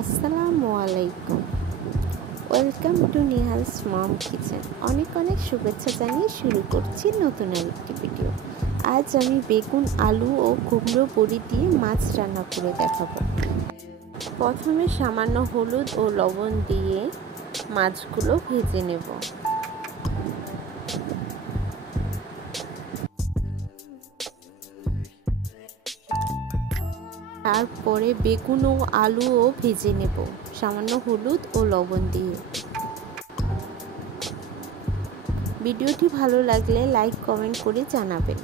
আসসালামু আলাইকুম। Welcome to Nihal's mom kitchen. অনেক অনেক শুভেচ্ছা জানিয়ে শুরু করছি নতুন আরেকটি ভিডিও। আজ আমি বেগুন, আলু ও কুমড়ো বড়ি দিয়ে মাছ রান্না করে দেখাবো। প্রথমে সামান্য হলুদ ও লবণ দিয়ে মাছগুলো ভেজে নেব। তারপরে বেগুন ও আলুও ভেজে নেব সামান্য হলুদ ও লবণ দিয়ে। ভিডিওটি ভালো লাগলে লাইক কমেন্ট করে জানাবেন।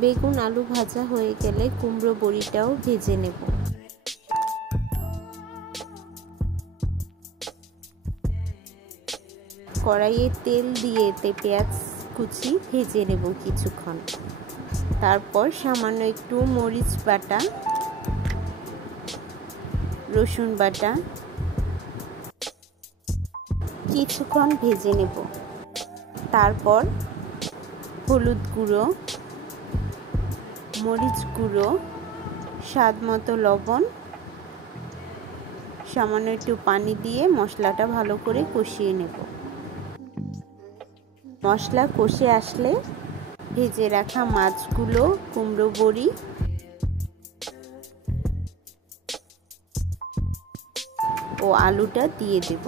বেগুন আলু ভাজা হয়ে গেলে কুমড়ো বড়িটাও ভেজে নেব। কড়াইয়ে তেল দিয়ে এতে পেঁয়াজ কুচি ভেজে নেব কিছুক্ষণ। তারপর সামান্য একটু মরিচ বাটা, রসুন বাটা কিছুক্ষণ ভেজে নেব। তারপর হলুদ গুঁড়ো, মরিচ গুঁড়ো, স্বাদ মতো লবণ, সামান্য একটু পানি দিয়ে মশলাটা ভালো করে কষিয়ে নেব। মশলা কষে আসলে ভেজে রাখা মাছগুলো, কুমড়ো বড়ি ও আলুটা দিয়ে দেব।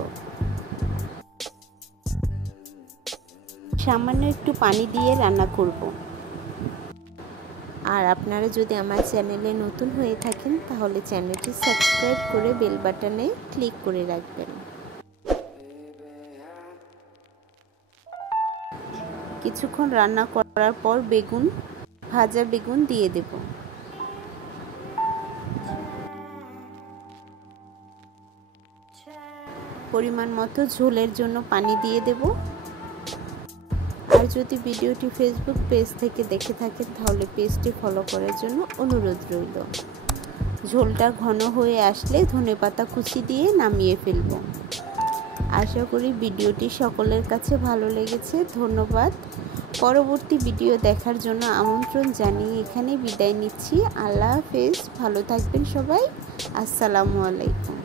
সামান্য একটু পানি দিয়ে রান্না করব। আর আপনারা যদি আমার চ্যানেলে নতুন হয়ে থাকেন তাহলে চ্যানেলটি সাবস্ক্রাইব করে বেল বাটনে ক্লিক করে রাখবেন। কিছুক্ষণ রান্না করার পর ভাজা বেগুন দিয়ে দেব। পরিমাণ মতো ঝোলের জন্য পানি দিয়ে দেব। আর যদি ভিডিওটি ফেসবুক পেজ থেকে দেখে থাকেন তাহলে পেজটি ফলো করার জন্য অনুরোধ রইল। ঝোলটা ঘন হয়ে আসলে ধনেপাতা কুচি দিয়ে নামিয়ে ফেলব। আশা করি ভিডিওটি সকলের কাছে ভালো লেগেছে। ধন্যবাদ। পরবর্তী ভিডিও দেখার জন্য আমন্ত্রণ জানিয়ে এখানে বিদায় নিচ্ছি। আল্লাহ হাফেজ। ভালো থাকবেন সবাই। আসসালামু আলাইকুম।